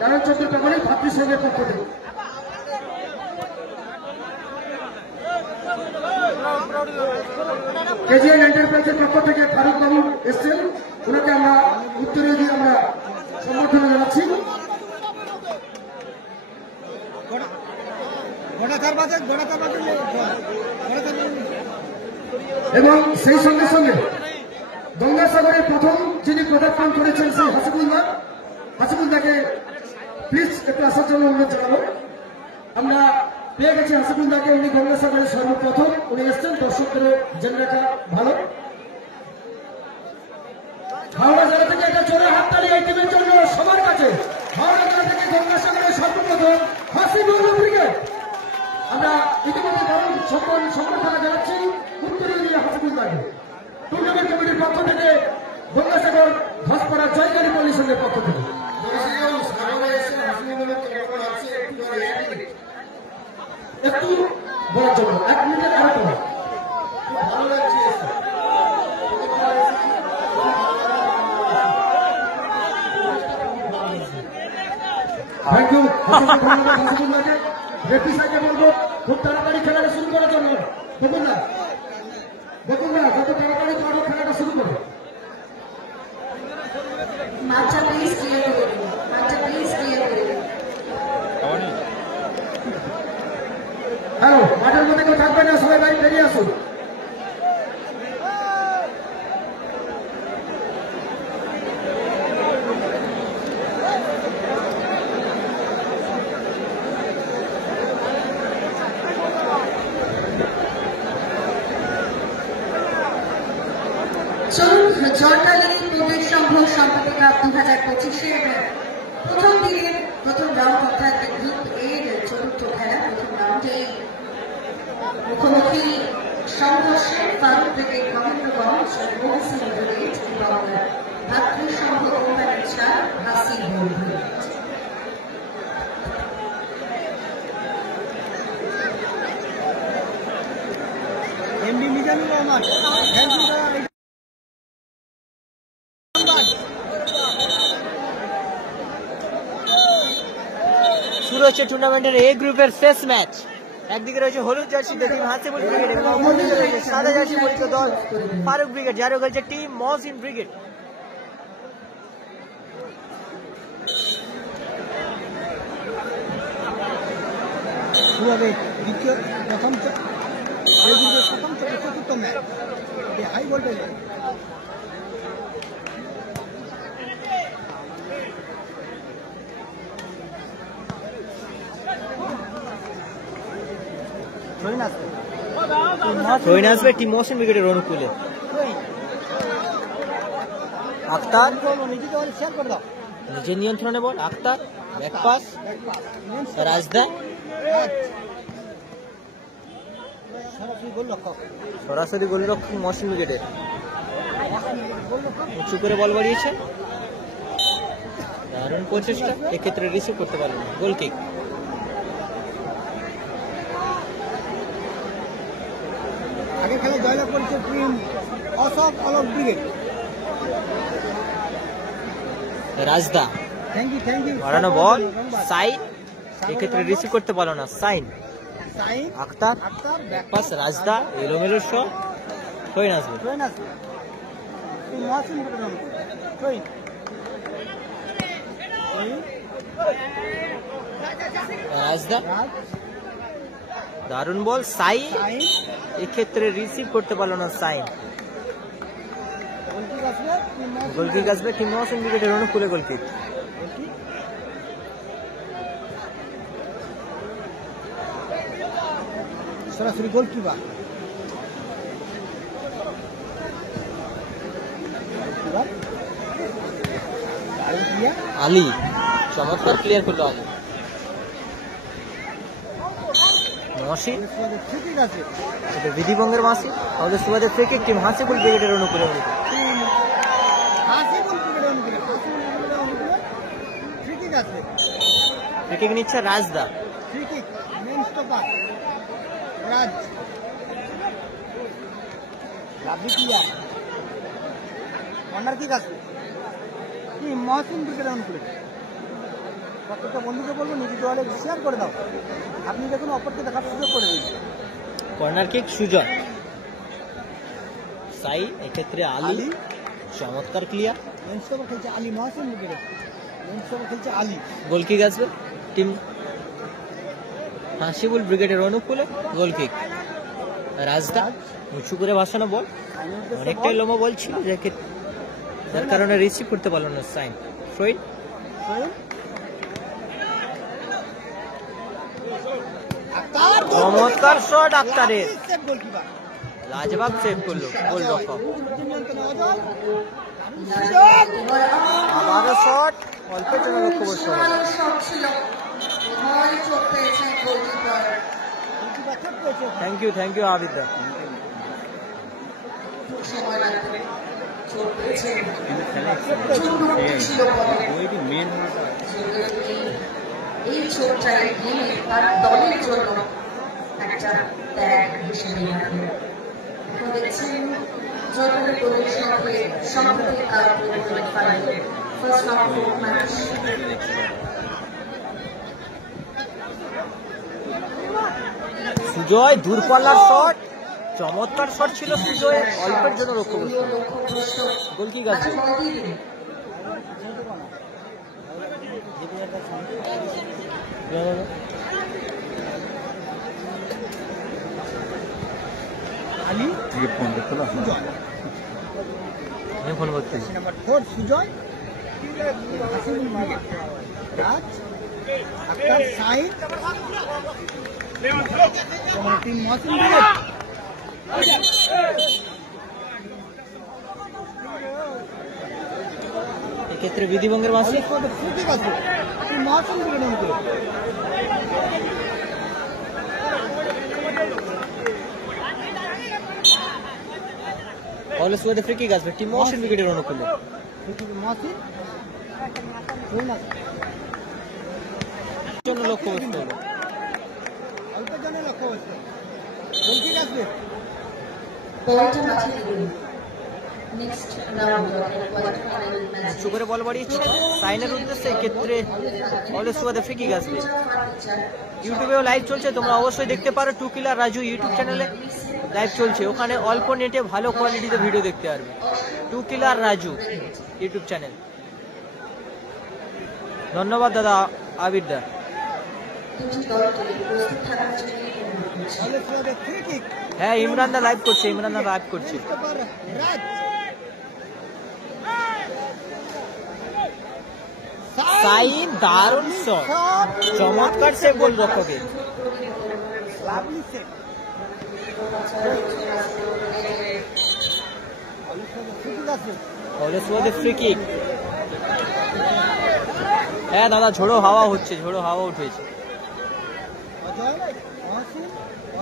নারায়ণ চন্দ্র কামারি ভাতৃসংঘের পক্ষ থেকে। কেজিএন এন্টারপ্রাইজের পক্ষ থেকে ফারুক বাবু এসছেন, ওনাকে আমরা উত্তরে দিয়ে আমরা সম্বর্ধনা জানাচ্ছি। এবং সেই সঙ্গে সঙ্গে গঙ্গাসাগরের প্রথম যিনি পদার্পণ করেছেন সেই হাসিবুল্লাহকে প্লিজ একটু আসার জন্য অনুরোধ জানাবো। আমরা পেয়ে গেছি হাসিবুল্লাহকে, উনি গঙ্গাসাগরের সর্বপ্রথম উনি এসছেন। দর্শকদের জেনে রাখা ভালো। হাওড়া জেলা থেকে একটা জোরে হাততালি এই টিমের জন্য সবার কাছে। হাওড়া জেলা থেকে গঙ্গাসাগরের সর্বপ্রথম হাসিবুল্লাহ ব্রিগেড। আমরা ইতিমধ্যে দারুণ সম্বর্ধনা জানাচ্ছি উত্তরীয় দিয়ে হাসিবুল্লাহকে। টুর্নামেন্ট কমিটির পক্ষ থেকে গঙ্গাসাগর ধসপাড়া জয়কালী পলিশনের পক্ষ থেকে একটু বলার জন্য 1 মিনিটের আগে ভালো লাগছে। থ্যাংক ইউ, ধন্যবাদ হাসিবুল্লাহকে। রেফি সাহেবকে বলবো খুব তাড়াতাড়ি খেলাটা শুরু করার জন্য। বকুলদা যত তাড়াতাড়ি পারবো খেলাটা শুরু করো। হ্যালো, মাঠের মধ্যে কেউ থাকবে না, সবাই বাইরে বেরিয়ে আসুন। জয়কালী ক্রিকেট সংঘ সম্প্রতি কাপ 2025-এর প্রথম দিনের প্রথম রাউন্ড অর্থাৎ গ্রুপ এর চতুর্থ খেলা প্রথম রাউন্ডে মুখোমুখি সংঘর্ষে ফারুক ব্রিগেড মহেন্দ্রগঞ্জ, মহসিন ব্রিগেড এবং ভাতৃসংঘ কোম্পানির ছাড় হাসিবুল ব্রিগেড। শুরু হচ্ছে টুর্নামেন্টের এ গ্রুপের শেষ ম্যাচ। একদিকে রয়েছে হলুদ জার্সি টিম হাসিবুল ব্রিগেড এবং অপরদিকে রয়েছে সাদা জার্সি পরিচিত দল ফারুক ব্রিগেড, যার রয়েছে টিম মহসিন ব্রিগেড। প্রথম চতুর্থ ম্যাচ হাই ভোল্টেজ। রইন আসবে টিম মহসিন ব্রিগেডের অনুকূলে। আক্তার নিজের নিয়ন্ত্রণে বল, আক্তার ব্যাক পাস, রাজদা সরাসরি গোলরক্ষক মহসিন ব্রিগেডের উঁচু করে বল বাড়িয়েছে, দারুণ প্রচেষ্টা, এক্ষেত্রে রিসিভ করতে পারল না, গোল কিক। আগে খেলে জয়লাভ করেছে টিম অশোক অলক ব্রিগেড। রাজদা বাড়ানো বল, সাইন, এক্ষেত্রে রিসিভ করতে পারলো না, সাইন। আক্তার পাস, রাজদা এলোমেলো শট, রইন আসবে। রাজদা দারুণ বল, সাইন, এক্ষেত্রে রিসিভ করতে পারলো না, সাইন। গোলকিক আসবে টিম মহসিন ব্রিগেডের অনুকূলে, গোলকিক। সরাসরি গোলকিপার আলী চমৎকার ক্লিয়ার করলো আলী। মহসিন বিধিভঙ্গের মাসি, আমাদের সুবাদে ফ্রি টিম হাসিবুল ব্রিগেডের অনুকূলে। ফ্রি কিক নিচ্ছে রাজদা, মহসিন ব্রিগেডের অনুকূলে। প্রত্যেকটা বন্ধুকে বলবো নিজের দলে শেয়ার করে দাও। আপনি দেখুন অপরকে দেখার সুযোগ করে দিন। কর্নার কিক সুজয়, সাই এক্ষেত্রে আলী, চমৎকার ক্লিয়ার। লেন্স ওভার খেলছে আলী, মহাসিন উইকেটে লেন্স ওভার খেলছে আলী। গোল কিক আসবে টিম হাসিবুল ব্রিগেডের অনুকূলে। গোল কিক রাজদা উঁচু করে ভাসানো বল, অনেকটাই লম্বা বল ছিল যার কারণে রিসিভ করতে পারলো না সাইন। ফ্রোইন চমৎকার শট আক্তারের, লাজবাব সেভ করলো গোলরক্ষক। আবারও শট, অল্পের জন্য লক্ষ্যবস্তু হলো। Thank you Abida. এই চোটটাই তার দলের জন্য একটা ত্যাগ হিসেবে দেখছেন জয়পুরের প্রদর্শন হয়ে সম্প্রতি ফার্স্ট রাউন্ড ম্যাচ। সুজয় দূরপাল্লার শট, চমৎকার শট ছিল সুজয়ের, অল্পের জন্য লক্ষ্যবস্তু। গোল কিক আসবে আলী ফোন করতেছি। নাম্বার 4 সুজয়, হাসিবুল ব্রিগেড, রাজ, আক্তার, সাইদ, টিম মহাসিন ব্রিগেড। এক্ষেত্রে বিধিভঙ্গের মাসে ঠিক আছে, টিম মহাসিন ব্রিগেড অনুকূলে। অলস ওয়ার্ড ফ্রি কিক আসবে টিম মহসিন ব্রিগেডের অনুকূলে। মহাসিন জন্য লক্ষ্যবস্তু হলো। অল্প জনের লক্ষ্য হচ্ছে গোল কিক আসবে। উঁচু করে বল বাড়িয়েছে সাইনের উদ্দেশ্যে, এক্ষেত্রে অলস ওয়ার্ড ফ্রি কিক আসবে। ইউটিউবেও লাইভ চলছে, তোমরা অবশ্যই দেখতে পারো। 2 কিলার রাজু ইউটিউব চ্যানেলে লাইভ চলছে, ওখানে অল্প নেটে ভালো কোয়ালিটিতে ভিডিও দেখতে পারবে। 2 কিলার রাজু ইউটিউব চ্যানেল। ধন্যবাদ দাদা আবির দা। হ্যাঁ ইমরান দা লাইভ করছে, রাজ, সাইন দারুণ শট, চমৎকার সেভ গোলরক্ষকের। Lovely save. অলস ওয়ার্ড ফ্রি কিক। হ্যাঁ দাদা ঝোড়ো হাওয়া হচ্ছে, ঝোড়ো হাওয়া উঠেছে। অজয়, মহাসিন,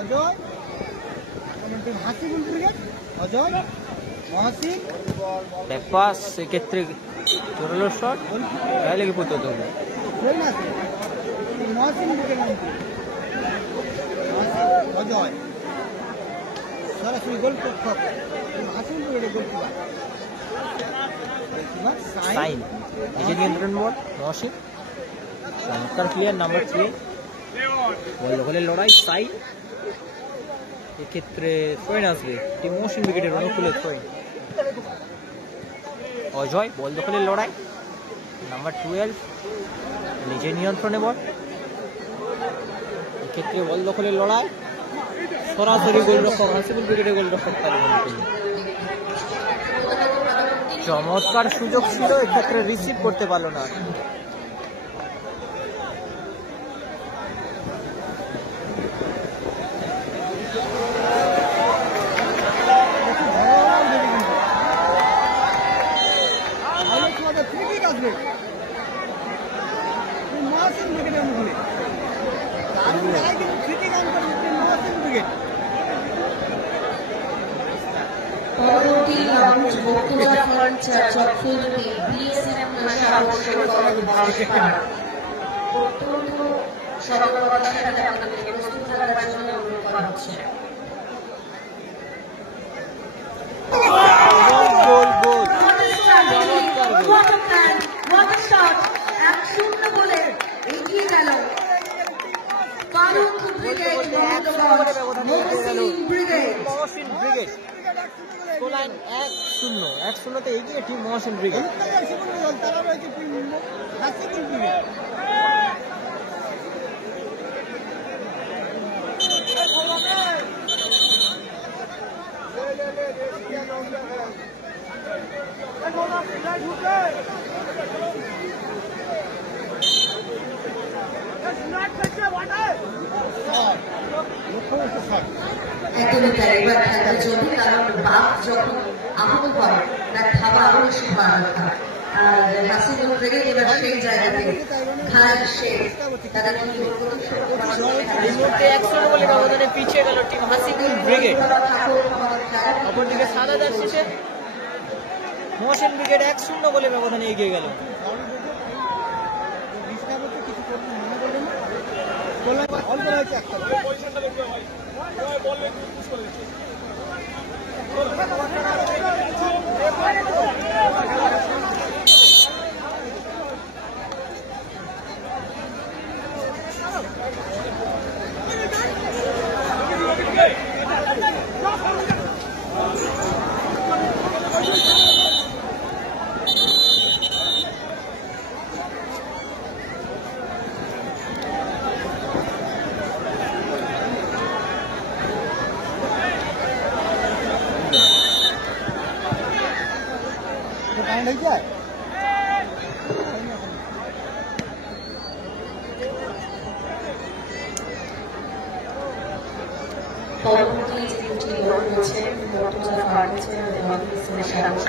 অজয়, হাসিবুল ব্রিগেড, অজয়, মহাসিন, ব্যাকপাস, সেক্ষেত্রে জোরালো শট, গায়ে লেগে পড়তে হতো। ট্রেন আছে, মহাসিন ব্রিগেড অনুকূলে। অজয় সরাসরি গোলরক্ষক, হাসিবুল ব্রিগেডের গোলকিপার। সাইন নিজে নিয়ন্ত্রণ বল, মহসিন চমৎকার ক্লিয়ার। নাম্বার 3 বল দখলের লড়াই, সাইন এক্ষেত্রে থ্রোইন আসবে টিম মহসিন ব্রিগেডের অনুকূলে। থ্রোইন অজয় বল দখলের লড়াই, নাম্বার 12 নিজে নিয়ন্ত্রণে বল, এক্ষেত্রে বল দখলের লড়াই, সরাসরি গোলরক্ষক হাসিবুল ব্রিগেডের গোলরক্ষক তাদের অনুকূলে। চমৎকার সুযোগ ছিল, এক্ষেত্রে রিসিভ করতে পারলো না। পরবর্তী রাউন্ড বক্তব্য ফার্নিচার চট্টগ্রামে বিএসএম অত্যন্ত সতর্কতার সাথে আমাদের প্রস্তুত থাকার জন্য অনুরোধ করা হচ্ছে। বলে ব্যবধানে এগিয়ে গেল Mohsin brigade. Mohsin brigade. Scoreline 1-0, 1-0 এগিয়ে টিম মহসিন ব্রিগেড। তারা রয়েছে টিম হাসিবুল ব্রিগেড। একদমই তাই, এবার খেলা চলবে, কারণ বাপ যখন আহত হয় তার খাবার আরো বেশি ভয়ানক হয়। আর হাসিবুল ব্রিগেড এবার সেই জায়গাতে ঘাস সে তারা কি এই মুহূর্তে 1-0 বলে ব্যবধানে পিছিয়ে গেল টিম হাসিবুল ব্রিগেড। অপরদিকে সাদা জার্সিতে মহসিন ব্রিগেড 1-0 বলে ব্যবধানে এগিয়ে গেল। অল্প রয়েছে একটা হয়ে যায়। পরবর্তী যে দুটি গোল রয়েছে মর্তুজা ফার্নিচার এবং ইসলামের সারাংশ।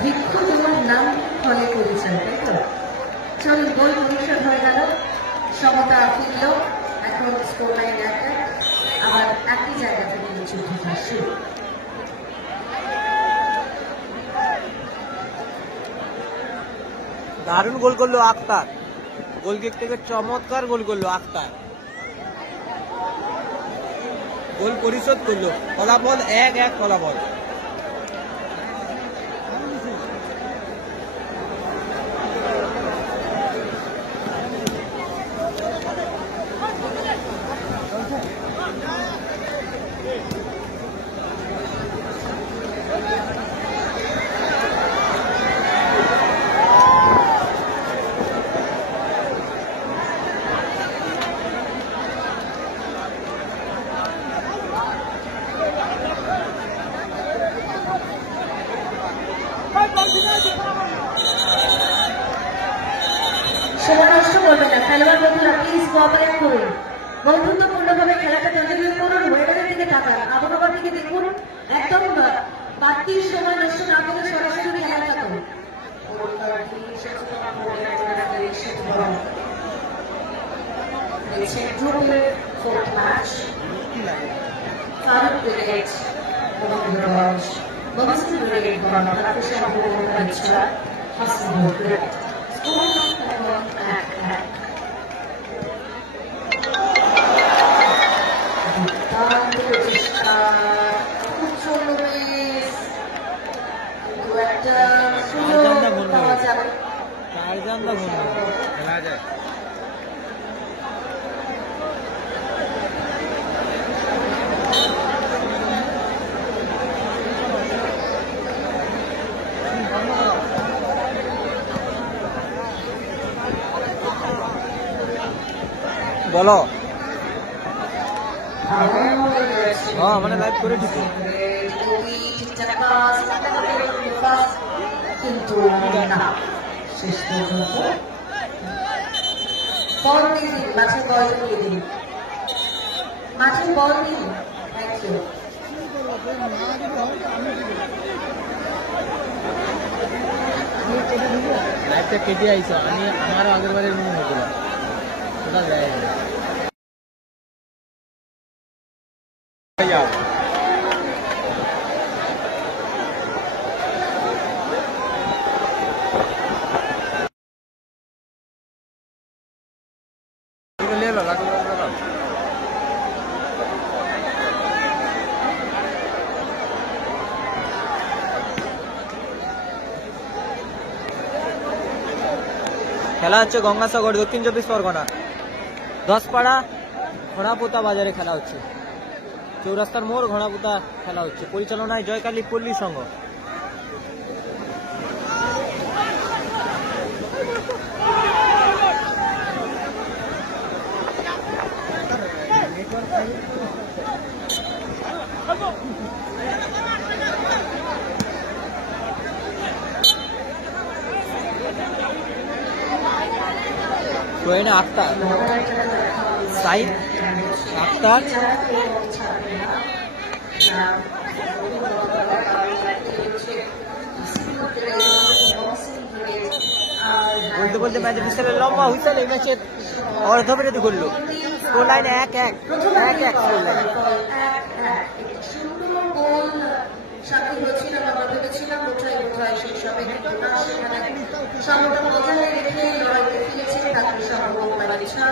বৃক্ষ তোমার নাম ফলে করেছেন, তাই তো? চলুন, গোল পরিশোধ হয়ে গেল, সমতা ফিরল, এখন স্কোর লাইন 1-1, আবার একই জায়গা থেকে যুদ্ধটা শুরু। দারুণ গোল করলো আক্তার, গোলকিক থেকে চমৎকার গোল করলো আক্তার, গোল পরিশোধ করলো। ফলাফল 1-1 ফলাফল। সময় নষ্ট করবেন না খেলোয়াড় বন্ধুরা, প্লিজ কোঅপারেট করুন, বন্ধুত্বপূর্ণভাবে খেলাটা কন্টিনিউ করুন, ওয়েদারের দিকে তাকান, আবহাওয়ার দিকে দেখুন, একদম বাড়তি সময় নষ্ট না করে সরাসরি খেলাটা করুন। গ্রুপের ফোর্থ ম্যাচ ফারুক ব্রিগেড এবং মহসিন ব্রিগেড ভারতের সম্পূর্ণ হাসিবুল ব্রিগেড। খেলা যায়। বলো। হ্যাঁ, মানে লাইভ করে দিচ্ছি। কিন্তু না, শেষ পর্যন্ত বল দিয়ে দিন, মাঝে বল দিয়ে দিন, মাঝে বল দিন। Thank you. লাইভটা কেটে আইছো, আমি আমারও আগের বারের মনে হয়েছিল ওটা যায় খেলা হচ্ছে গঙ্গাসাগর দক্ষিণ 24 পরগনা 10পাড়া ঘোড়াপোতা বাজারে খেলা হচ্ছে। চৌরাস্তার মোড় ঘোড়াপোতা খেলা হচ্ছে। পরিচালনায় জয়কালী পল্লী সংঘ। সোহেনা আক্তার, সাইদ আক্তার, বলতে বলতে ম্যাচের হুইসেলের লম্বা হুইসেল। এই ম্যাচের অর্ধবিরতি করলো। Score line 1-1 score line. সাথে হয়েছিলাম, আমরা ভেবেছিলাম বোঝাই বোঝাই সেই সবে কিন্তু না, সেখানে সমতা বজায় রেখে লড়াইতে ফিরেছে। তাকে সম্ভব বাড়িছা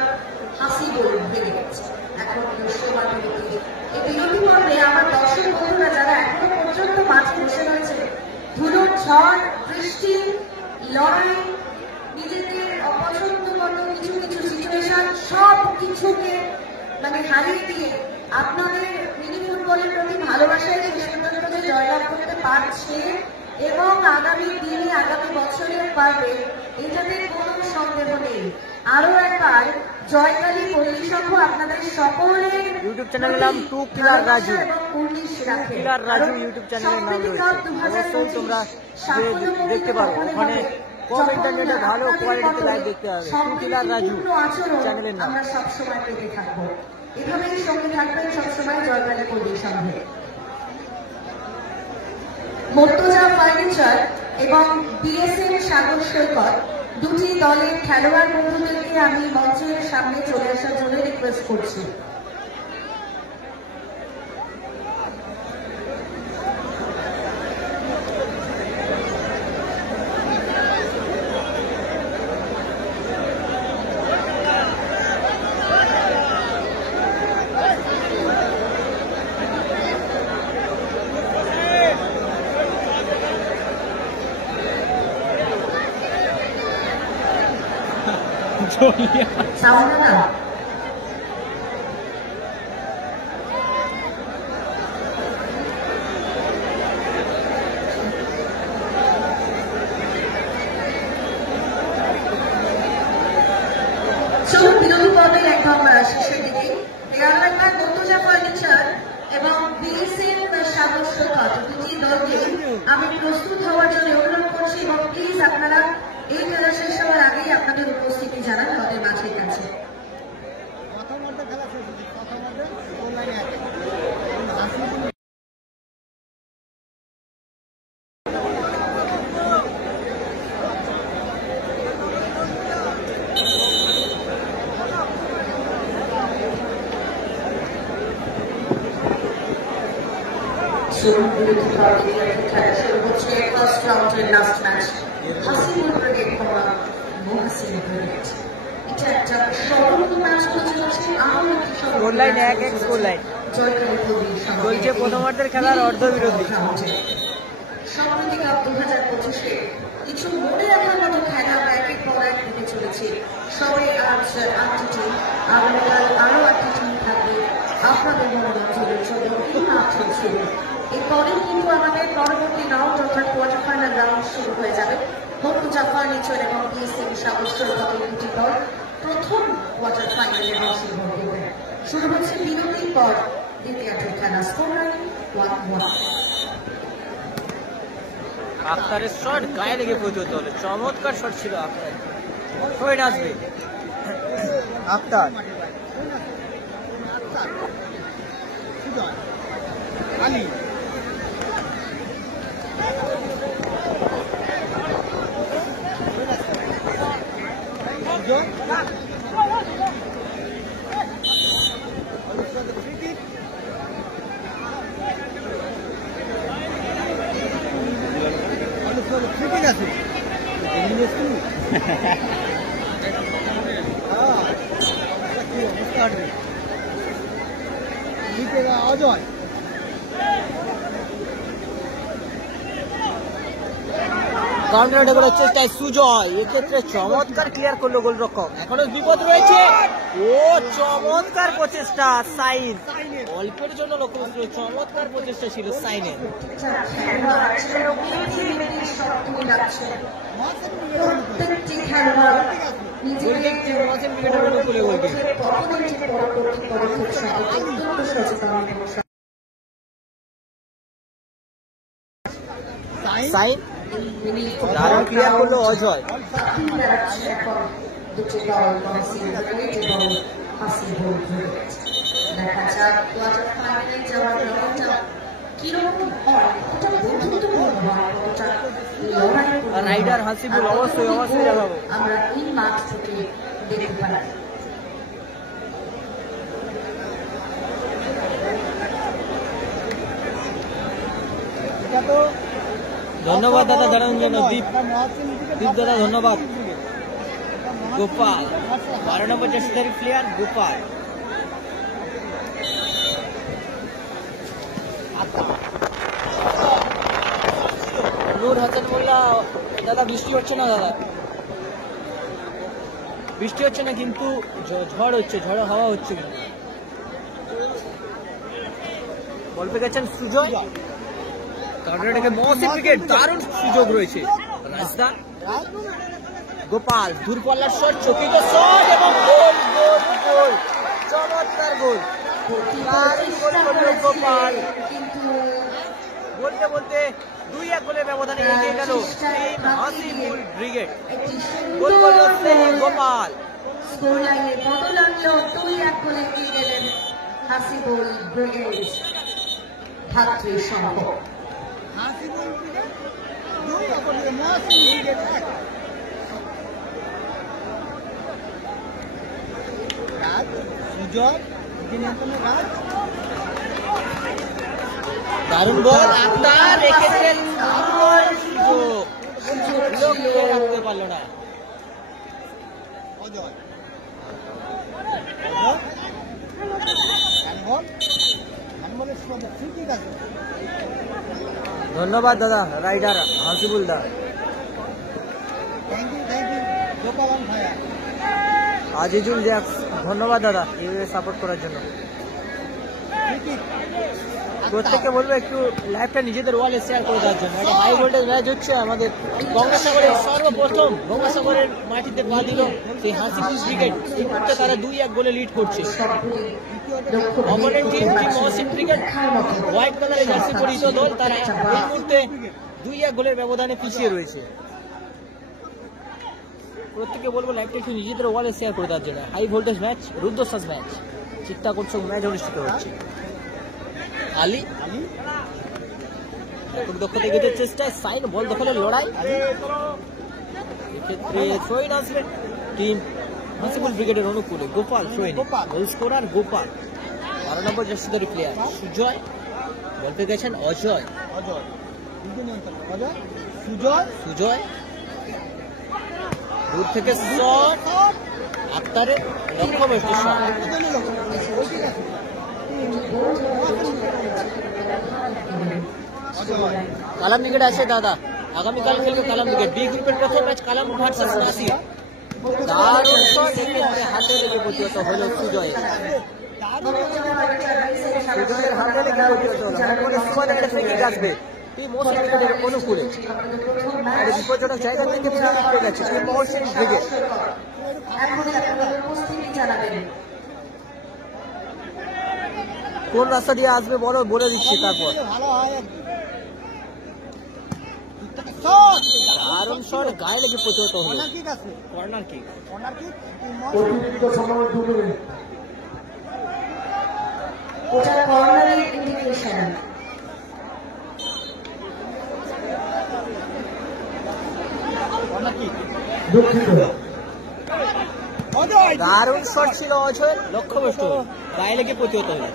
হাসি বলে ভেঙে গেছে। এখন সময় বিরতি। এই বিরতি পর্বে আমার দর্শক বন্ধুরা যারা এখনো পর্যন্ত মাঠে বসে রয়েছে, ধুলোর ঝড়, বৃষ্টি, লড়াই, নিজেদের অপছন্দ মতো কিছু কিছু সিচুয়েশন সব কিছুকে হারিয়ে দিয়ে আপনাদের মিনি ফুটবলের প্রতি ভালোবাসায় শেষ পর্যন্ত যে জয়লাভ করতে পারছে এবং আগামী দিনে আগামী বছরের পারবে, এটাতে কোনো সন্দেহ নেই। আরো একবার জয়কালী পল্লী সংঘ আপনাদের সকলের ইউটিউব চ্যানেলের নাম টু কিলার রাজু। কিলার রাজু ইউটিউব চ্যানেলের নাম রয়েছে, অবশ্যই তোমরা দেখতে পারো। ওখানে কম ইন্টারনেটে ভালো কোয়ালিটিতে লাইভ দেখতে হবে। টু কিলার রাজু চ্যানেলের নাম। আমরা সবসময় পেতে থাকবো, এভাবেই সঙ্গে থাকবেন সবসময় জয়কালী পল্লী সংঘে। মর্তুজা ফার্নিচার এবং বিএসএন সাগর সৈকত দুটি দলের খেলোয়াড় বন্ধুদেরকে আমি মঞ্চের সামনে চলে আসার জন্য রিকোয়েস্ট করছি। সাউন্ড না চলুন বিরোধী পর্বের একদম শেষের দিকে এগারো একবার মর্তুজা ফার্নিচার এবং বিএসএন সাগর সৈকত দুটি দলকে আমি প্রস্তুত হওয়ার জন্য অনুরোধ করছি এবং প্লিজ আপনারা এই খেলা শেষ হওয়ার আগেই আপনাদের উপস্থিতি জানান আমাদের মাঠের কাছে। শুরু হচ্ছে ফার্স্ট রাউন্ডের last match Hasibul brigade Mohsin brigade. এটা একটা সর্বোচ্চ ম্যাচ হতে চলেছে। আরও একটি স্কোর লাইন 1-1 স্কোর লাইন চলছে প্রথমার্ধের খেলার অর্ধবিরতি। সম্প্রতি কাপ 2025-এ কিছু মনে রাখার মতো খেলা একের পর এক দিতে চলেছে। সবে আজ 8টি টিম, আগামীকাল আরো 8টি টিম থাকবে আপনাদের মনোরঞ্জনের জন্য। এই মাঠ শুরু, এরপরেই কিন্তু আমাদের পরবর্তী রাউন্ড অর্থাৎ কোয়ার্টার ফাইনাল রাউন্ড শুরু হয়ে যাবে। মর্তুজা ফার্নিচার এবং বিএসএন সাগর সৈকতের দুটি দল প্রথম কোয়ার্টার ফাইনালে অংশগ্রহণ করবে। শুরু হচ্ছে বিরতির পর দ্বিতীয়ার্ধের খেলা। Score line 1-1। আক্তারের শট গায়ে লেগে পৌঁছতে হলো। চমৎকার শট ছিল আক্তার। হয়ে আসবে আফতার আলী অজয় কাউন্টার ডেভেলপের চেষ্টায় সুজয়, এক্ষেত্রে চমৎকার ক্লিয়ার করলো গোলরক্ষক। এখনো বিপদ রয়েছে। ও চমৎকার প্রচেষ্টা সাইন, অল্পের জন্য লক্ষ্য ছিল, চমৎকার প্রচেষ্টা ছিল সাইনের। প্রত্যেকটি খেলোয়াড় নিজেদের সাইন দারুণ ক্লিয়ার করলো অজয়। দেখা যাক কোয়ার্টার ফাইনালে যাওয়ার লড়াইটা কিরকম হয়, কতটা বন্ধুত্বপূর্ণ হয়, কতটা লড়াই রাইডার হাসিবুল অবশ্যই দেখাবো। আমরা এই মাঠ থেকে দেখতে পাই। ধন্যবাদ দাদা জানানোর জন্য। দীপ দাদা ধন্যবাদ। গোপাল 12 নম্বর জার্সিধারী প্লেয়ার গোপাল। নূর হাসান মোল্লা দাদা বৃষ্টি হচ্ছে না, দাদা বৃষ্টি হচ্ছে না কিন্তু ঝড় হচ্ছে, ঝড় হাওয়া হচ্ছে। কিন্তু বল পেয়ে গেছেন সুজয়, কাউন্টারটাকে মহসিন উইকেট, দারুণ সুযোগ রয়েছে। রাজদা গোপাল দূরপাল্লার শট, চকিত শট এবং গোল গোল গোল, চমৎকার গোল। গোপাল বলতে বলতে 2-1 গোলের ব্যবধানে এগিয়ে গেল হাসিবুল ব্রিগেড। গোল করলো গোপাল। স্কোর লাইনে বদল আনলো, 2-1 গোলে এগিয়ে গেলেন হাসিবুল ব্রিগেড ভাতৃ সংঘ। হাসিবুল ব্রিগেড 2, অপরদিকে মহসিন ব্রিগেড 1। রাজ সুজয় নিয়ন্ত্রণে রাজ, দারুণ বল আফতার, এক্ষেত্রে সুযোগ রাখতে পারলো না অজয়। ধন্যবাদ দাদা রাইডার হাসিবুল দা। থ্যাংক ইউ গোপালন ভাইয়া। আজিজুল জ্যাক্স ধন্যবাদ দাদা এইভাবে সাপোর্ট করার জন্য। প্রত্যেককে বলবো একটু লাইভটা নিজেদের ওয়ালে শেয়ার করে দেওয়ার জন্য। একটা হাই ভোল্টেজ ম্যাচ হচ্ছে আমাদের গঙ্গাসাগরের, সর্বপ্রথম গঙ্গাসাগরের মাটিতে পা দিল সেই হাসিবুল ব্রিগেড। এই মুহূর্তে তারা 2-1 গোলে লিড করছে। Opponent team Mohsin brigade white কালারের জার্সি পরিহিত দল, তারা এই মুহূর্তে 2-1 গোলের ব্যবধানে পিছিয়ে রয়েছে। প্রত্যেককে বলবো লাইভটা একটু নিজেদের ওয়ালে শেয়ার করে দেওয়ার জন্য। হাই ভোল্টেজ ম্যাচ, রুদ্ধশ্বাস ম্যাচ, চিত্তাকর্ষক ম্যাচ অনুষ্ঠিত হচ্ছে। আলী খুব দক্ষতা এগোতে চেষ্টায়, সাইন বল দখলের লড়াই, এক্ষেত্রে থ্রোইন আসবে টিম হাসিবুল ব্রিগেডের অনুকূলে। Gopal throw-in, goal scorer Gopal. 12 নম্বর জার্সিধারী প্লেয়ার সুজয়, বল পেয়ে গেছেন অজয়। সুজয় দূর থেকে শট, আফতারের লক্ষ্যভ্রষ্ট শট। কালাম ব্রিগেড আছে দাদা, আগামীকাল খেলবে কালাম ব্রিগেড। বি গ্রুপের প্রথম ম্যাচ কালাম ভার্সেস নাসির। দারুণ শট, এক্ষেত্রে হাতে লেগে প্রতিহত হলো সুজয়ের। সুজয়ের হাতে লেগে প্রতিহত হলো। সুমান একটা ফ্রিকিক আসবে টিম মহসিন ব্রিগেডের অনুকূলে। বিপজ্জনক জায়গা থেকে ফ্রিকিক পেয়ে গেছে টিম মহসিন ব্রিগেড। কোন রাস্তা দিয়ে আসবে বলে দিচ্ছি তারপর। দারুণ শট, গায়ে লেগে প্রতিহত হলো। কর্নার কিক আছে, কর্নার কিক। কর্নার কিক অতিরিক্ত সময় 2 মিনিট। ওটা কর্নারের ইন্ডিকেশন। কর্নার কিক দুঃখিত। অজয় দারুণ শট ছিল অজয়, লক্ষ্যভ্রষ্ট, গায়ে লেগে প্রতিহত হলো।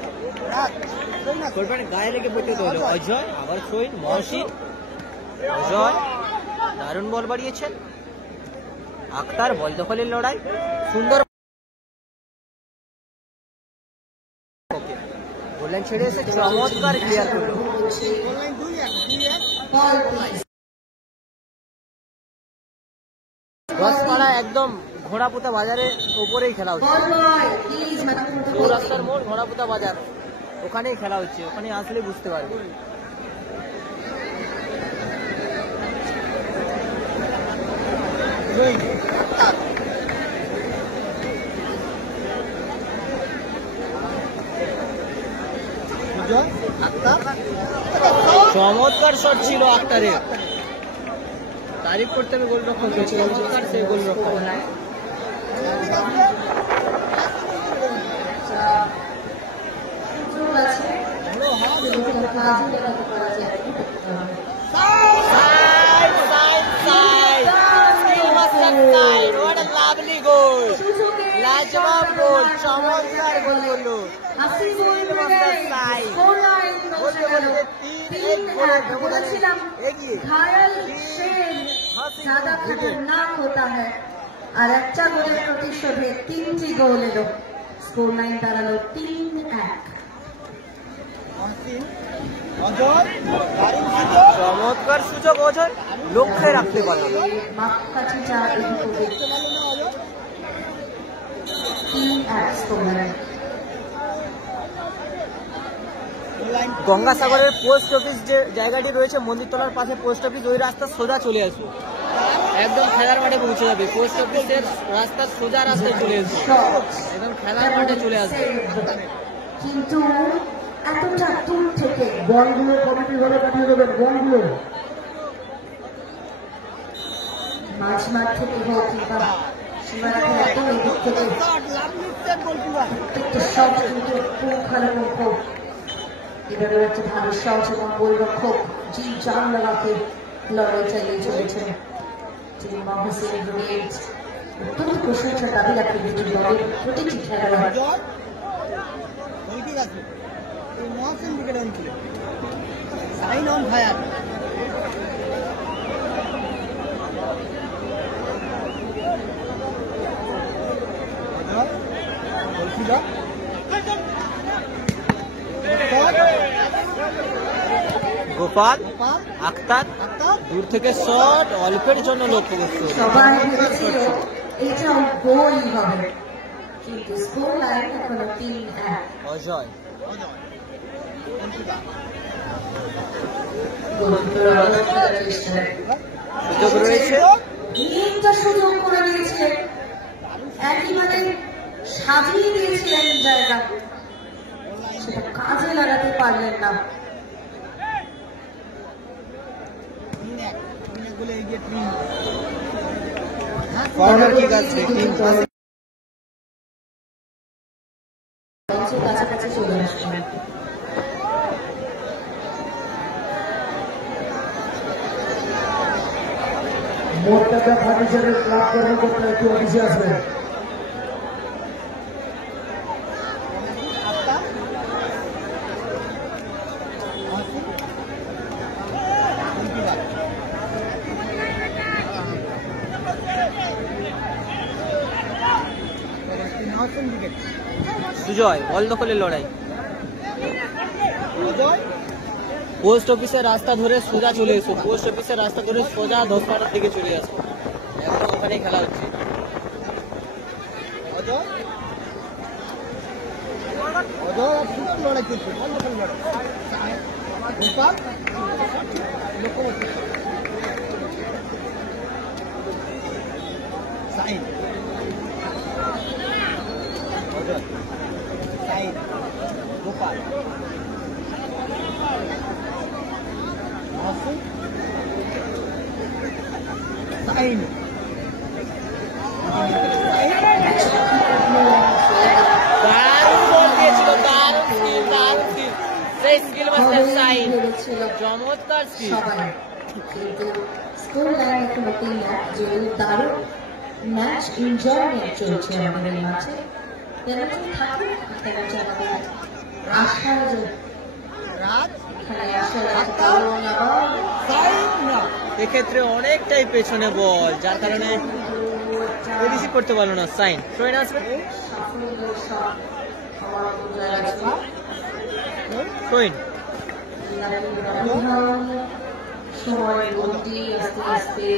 গায়ে লেগে প্রতিহত হলো অজয়। আবার শহীদ মহসিন, অজয় দারুণ বল বাড়িয়েছেন। আক্তার বল দখলের লড়াই, সুন্দর গোললাইন ছেড়ে এসে চমৎকার ক্লিয়ার করলো। Online 2-1 ball please. রসপাড়া একদম ঘোড়াপুতা বাজারের উপরেই খেলা হচ্ছে। বল বয় প্লিজ মাথা মুঠো করো। চৌরাস্তার মোড় ঘোড়াপুতা বাজার, ওখানেই খেলা হচ্ছে, ওখানে আসলে বুঝতে পারবে। চমৎকার শট ছিল আক্তারের, তারিফ করতে হবে গোলরক্ষককে, চমৎকার সেই গোলরক্ষক। সুযোগ আছে, সুযোগটা কাজে লাগাতে পারা যায়। Side, side, side. Still Mustard side. What a lovely goal. লাজবাব গোল, চমৎকার গোল করলো। Hasibul Mustard side. Score line পৌঁছে গেল। 3-1 বলেছিলাম এগিয়ে। ঘায়াল শের ज्यादा खतरनाक होता है। আর একটা গোলের প্রতিশোধে 3টি গোল এলো। স্কোর লাইন দাঁড়ালো 3-1। অজয় দারুণ সুযোগ, চমৎকার সুযোগ অজয়, লক্ষ্যে রাখতে পারল না। মাপকাঠিটা এদিক ওদিক। করতে পারলো না অজয়। 3-1 score line. অনলাইন গঙ্গাসাগরের পোস্ট অফিস যে জায়গাটি রয়েছে মন্দিরতলার পাশে পোস্ট অফিস, ওই রাস্তা সোজা চলে আসবে, একদম খেলার মাঠে পৌঁছে যাবে। পোস্ট অফিসের রাস্তা সোজা রাস্তায় চলে আসবে, একদম খেলার মাঠে চলে আসবে। কিন্তু এতটা দূর থেকে বলগুলো কমিটি ভাবে কাটিয়ে দেবেন, বলগুলো। মাঝ মাঠ থেকে হোক কিংবা সীমারেখার একদম এদিক থেকে লাভলি সেট গোলকিপার প্রত্যেকটা শট কিন্তু পুঙ্খানুপুঙ্খ। এবারে হচ্ছে ভালো শট এবং গোলরক্ষক জি জান লাগাতে লড়াই চালিয়ে চলেছেন টিম মহসিন ব্রিগেড। অত্যন্ত প্রশংসার দাবি রাখে দুটি দলের প্রতিটি খেলোয়াড়। অজয় গোলকিক আছে, এই মহসিন উইকেট অঞ্চল সাইন অন ফায়ার। গোলকিপার গোপাল গোপাল আক্তার আক্তার দূর থেকে শট, অল্পের জন্য লক্ষ্যবস্তু। সবাই ভেবেছিল এটাও গোলই হবে, কিন্তু স্কোর লাইন এখনো 3-1। অজয় অজয় গোলকিপার গোলকিপার অবস্থার চেষ্টায় সুযোগ রয়েছে, তিনটা সুযোগ করে দিয়েছে, একেবারে সাজিয়ে দিয়েছিলেন জায়গা, সেটা কাজে লাগাতে পারলেন না। 3-1 গোলে এগিয়ে টিম। কর্নার কিক আসবে, টিম লঞ্চের কাছাকাছি চলে আসছেন। মোটটা ফার্নিচারের ক্লাব কর্মকর্তা একটু অফিসে আসবেন। Akhtar Mohsin goalkeeper Mohsin wicket. Sujoy ball দখলের লড়াই। অজয় পোস্ট অফিসের রাস্তা ধরে সোজা চলে এসো, পোস্ট অফিসের রাস্তা ধরে সোজা 10-12 দিকে চলে আসো, একদম ওখানেই খেলা হচ্ছে। অজয় অজয় সুন্দর লড়াই করছে, ভালো লড়াই। গোপাল লক্ষ্যবর্তী সাইন অজয় সাইন গোপাল মহসিন সাইন দারুণ বল দিয়েছিল, দারুণ স্কিল, সেই স্কিল মাস্টার সাইন, চমৎকার স্কিল। কিন্তু স্কুল লাইন একটু নতুন যে দারুণ ম্যাচ এনজয়মেন্ট চলছে আমাদের এই মাঠে। তেমন থাকুক, তেমন আমাদের আশা যে রাত এখানে আসলে দারুণ আবার সাইন না এক্ষেত্রে অনেকটাই পেছনে বল, যার কারণে রিসিভ করতে পারলো না সাইন। ট্রেন আসবে সাফল্যের সব আমার জায়গা ট্রেন। সময় গতি আস্তে আস্তে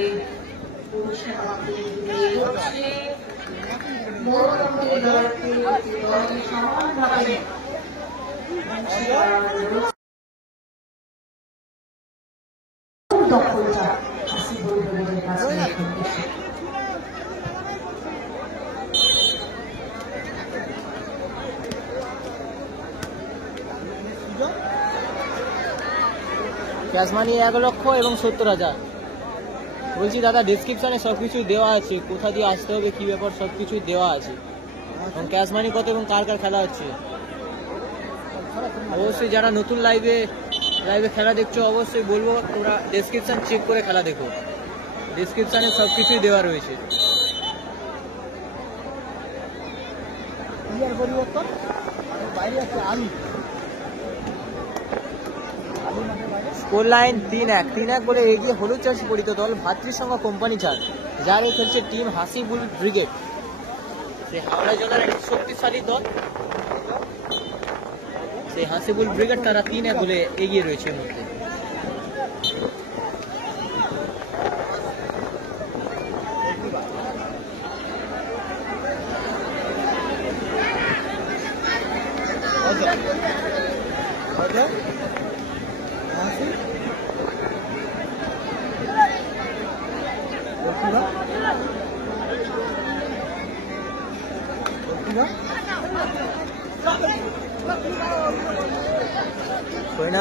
পুরুষার্থে এগোচ্ছে। মোটামুটি দলটি সমানভাবে দখলটা হাসিবুল হলের কাছে এখন বেশি। ক্যাশ মানি 1,00,000 এবং 70,000। বলছি দাদা, ডিসক্রিপশনে সবকিছু দেওয়া আছে, কোথা দিয়ে আসতে হবে, কি ব্যাপার, সবকিছু দেওয়া আছে। এবং ক্যাশ মানি কত এবং কার কার খেলা হচ্ছে। অবশ্যই যারা নতুন লাইভে খেলা দেখছো, অবশ্যই বলবো তোমরা ডেসক্রিপশন চেক করে খেলা দেখো, ডেসক্রিপশনে সবকিছুই দেওয়া রয়েছে। ইয়ার পরিবর্তন বাইরে আছে আলু স্কোর লাইন 3-1 বলে এগিয়ে হলুদ চাষি পরিত দল ভাতৃসংঘ কোম্পানি চার, যার এই খেলছে টিম হাসিবুল ব্রিগেড। সেই হাওড়া জেলার একটি শক্তিশালী দল, সেই হাসিবুল ব্রিগেড, তারা 3-1 বলে এগিয়ে রয়েছে এই মুহূর্তে।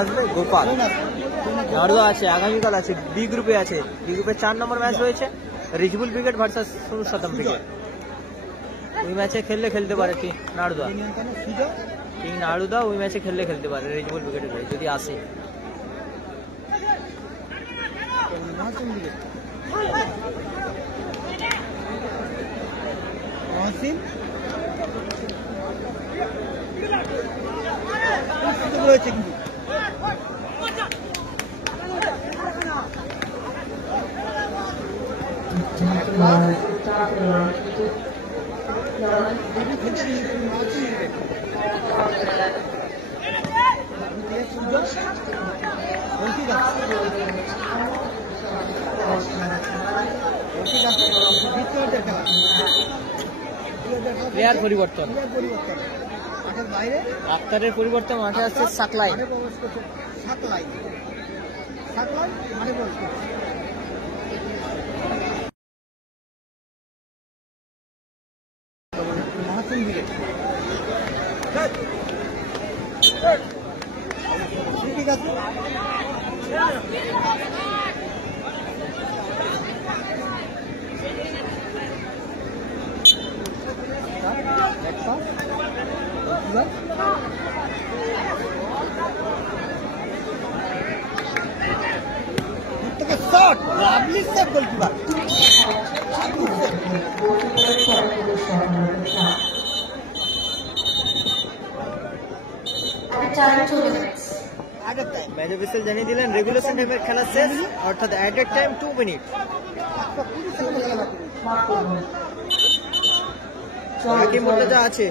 আসবে গোপাল নাড়ুয়া আছে, আগামীকাল আছে, বি গ্রুপে আছে। বি গ্রুপে 4 নম্বর ম্যাচ রয়েছে, রিজবুল ব্রিগেড ভার্সাস সুরুসাতম ব্রিগেড। ওই ম্যাচে খেলতে পারে কি নাড়ুদা, কিং নাড়ুদা ওই ম্যাচে খেলতে পারে রিজবুল ব্রিগেডের হয়ে, যদি আসে। রয়েছে কিন্তু প্লেয়ার পরিবর্তন, মাঠের বাইরে আক্তারের পরিবর্তন, মাঠে আসছে সাকলাই। সাকলাই মাঠে প্রবেশ করছে। ঠিক আছে, lovely save goalkeeper. Match official জানিয়ে দিলেন রেগুলেশন টাইমের খেলা শেষ, অর্থাৎ অ্যাডেড টাইম 2 মিনিট। রাকিব মোর্তেজা আছে।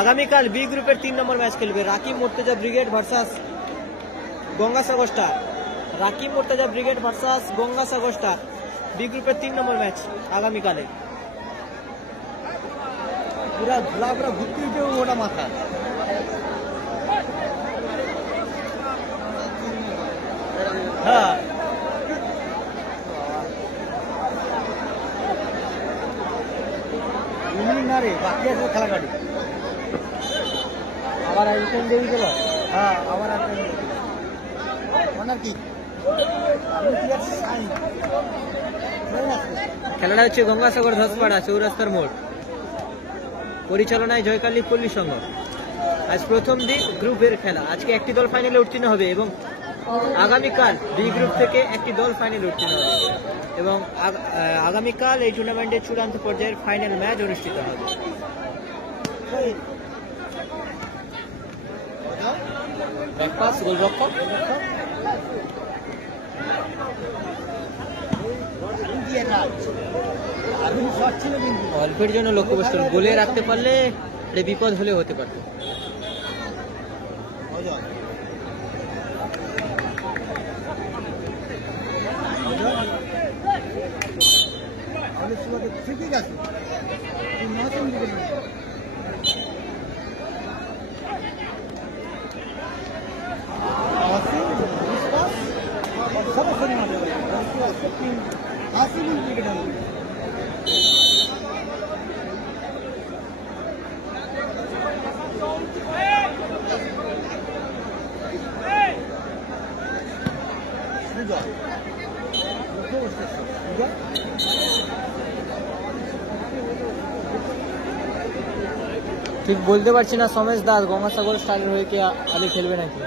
আগামীকাল বি গ্রুপের 3 নম্বর ম্যাচ খেলবে Rakib Mortaza Brigade versus Gangasagar Star. Rakib Mortaza Brigade versus Gangasagar Star, B গ্রুপের 3 নম্বর ম্যাচ আগামীকালে। পুরা ধুলা পুরা ঘুরতে উঠে ওটা মাথা। হ্যাঁ, না রে, বাকি আছে খেলা কাটি। আবার আইটেম দিয়ে দিল। হ্যাঁ, আবার আইটেম। মানে কি? আমি কি আর সাইন খেলাটা হচ্ছে গঙ্গাসাগর ধসপাড়া চৌরাস্তার মোড়, পরিচালনায় জয়কালী পল্লী সংঘ। আজ প্রথম দিন গ্রুপের খেলা। আজকে একটি দল ফাইনালে উত্তীর্ণ হবে এবং আগামীকাল বি গ্রুপ থেকে একটি দল ফাইনালে উত্তীর্ণ হবে এবং আগামীকাল এই টুর্নামেন্টের চূড়ান্ত পর্যায়ের ফাইনাল ম্যাচ অনুষ্ঠিত হবে। ব্যাকপাস গোলরক্ষক অল্পের জন্য লক্ষ্যবস্তু গোলে রাখতে পারলে বিপদ হলে হতে পারত। ঠিক আছে ঠিক বলতে পারছি না সমেশ দাস গঙ্গাসাগর স্টাইলের হয়ে কি আলি খেলবে নাকি।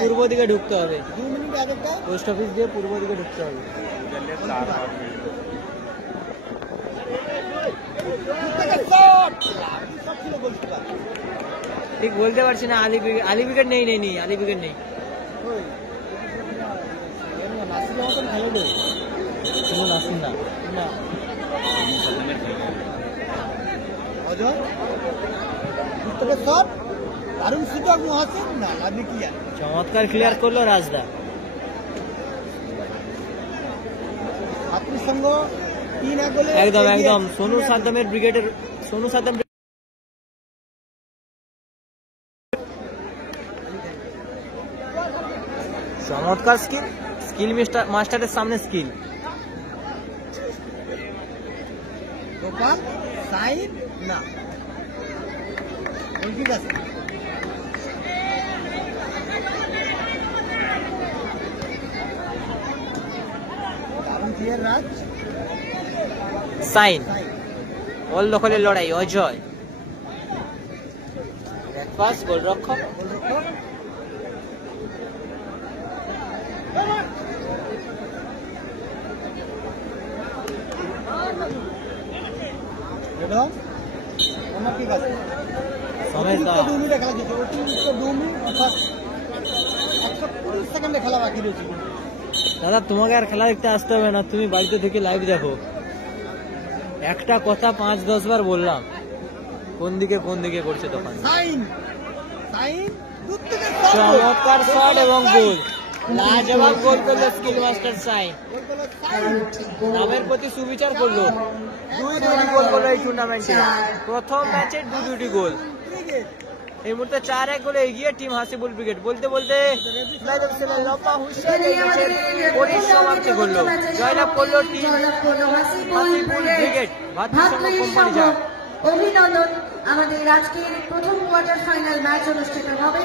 পূর্ব দিকে ঢুকতে হবে, পোস্ট অফিস দিয়ে পূর্ব দিকে ঢুকতে হবে। ঠিক বলতে পারছি না, আলি উইকেট নেই আলি উইকেট নেই। নাসির না চমৎকার ক্লিয়ার করলো রাজদা। একদম একদম সোনু সাদ্দামের ব্রিগেডের সোনু সাদ্দাম চমৎকার স্কিল মাস্টারের সামনে স্কিল। না ঠিক আছে সাইন বল দখলের লড়াই অজয়। পাস গোলরক্ষক দাদা তোমাকে আর খেলা দেখতে আসতে হবে না, তুমি বাড়িতে থেকে লাইভ দেখো। একটা কথা 5-10 বার বললাম, কোন দিকে করছে তখন। চমৎকার শট এবং গোল, লাজবাব গোল করলো স্কিল মাস্টার সাইন। নামের প্রতি সুবিচার করলো, 2 গোল করলো এই টুর্নামেন্টে। প্রথম ম্যাচে 2 গোল। এই মুহূর্তে 4-1 গোলে এগিয়ে টিম হাসিবুল ব্রিগেড। বলতে লম্বা হুইসেল পরিসমাপ্তি করলো। জয়লাভ করলো টিম হাসিবুল ব্রিগেড। কোম্পানি অভিনন্দন। আমাদের আজকের প্রথম কোয়ার্টার ফাইনাল ম্যাচ অনুষ্ঠিত হবে।